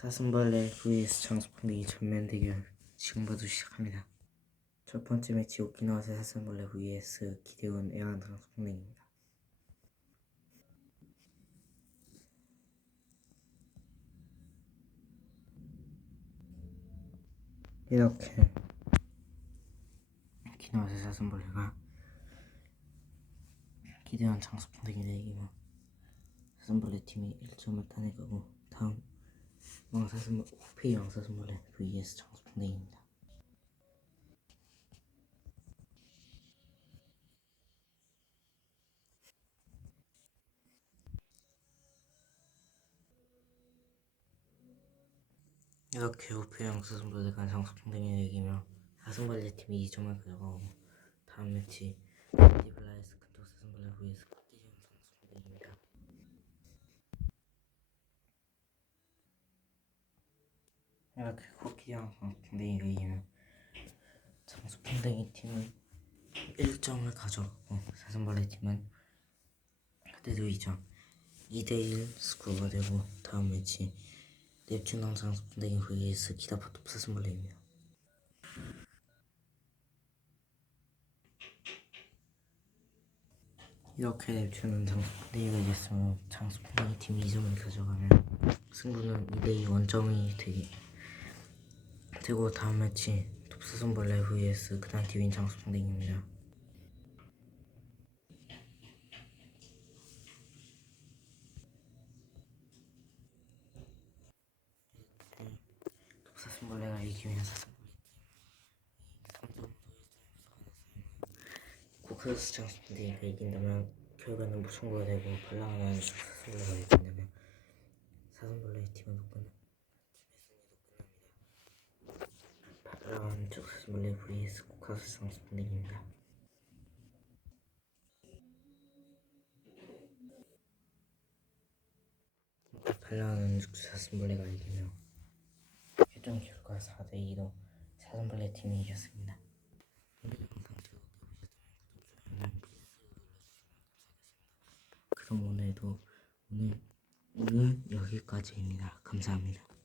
사슴벌레 vs 장수풍뎅이 전면 대결 지금부터 시작합니다. 첫 번째 매치 오키나와의 사슴벌레 vs 기대온 애완 장수풍뎅이입니다. 이렇게 오키나와의 사슴벌레가 기대온 장수풍뎅이를 이기고 사슴벌레 팀이 1점을 따내가고 다음 왕사슴 호페이 왕사슴벌레 vs 장수풍뎅이입니다. 이렇게 호페이 왕사슴벌레가 장수풍뎅이를 이기며 사슴벌레 팀이 2점을 가져가고 다음 매치 디블라이스 큰독 사슴벌레 vs 코끼리 장수풍뎅이입니다. 이렇게 코끼리랑 장수풍뎅이가 이기면 장수풍뎅이 팀은 1점을 가져가고 사슴벌레 팀은 그때도 2점 2대1 스코어가 되고 다음 매치 nep튠랑 장수풍뎅이 vs 기다파톱 사슴벌레입니다. 이렇게 nep튠은 장수풍뎅이가 이겼으면 장수풍뎅이 팀이 2점을 가져가면 승부는 2대2 원점이 되기 되고 다음 매치 톱사슴벌레 vs 그다음 뒤인 장수풍뎅이입니다. 톱사슴벌레가 이기면 사슴벌레 팀이 3점으로 1점에서 코크스 장수풍뎅이가 이긴다면 결과는 무승부가 되고 발랑하는 사슴벌레가 이긴다면 사슴벌레 팀은 끝나 발랑하는 사슴벌레 vs 코카스 장수풍뎅이입니다. 발랑하는 사슴벌레가 이기며 최종 결과 4대2로 사슴벌레 팀이 이겼습니다. 그럼 오늘도 오늘 오늘 여기까지입니다. 감사합니다.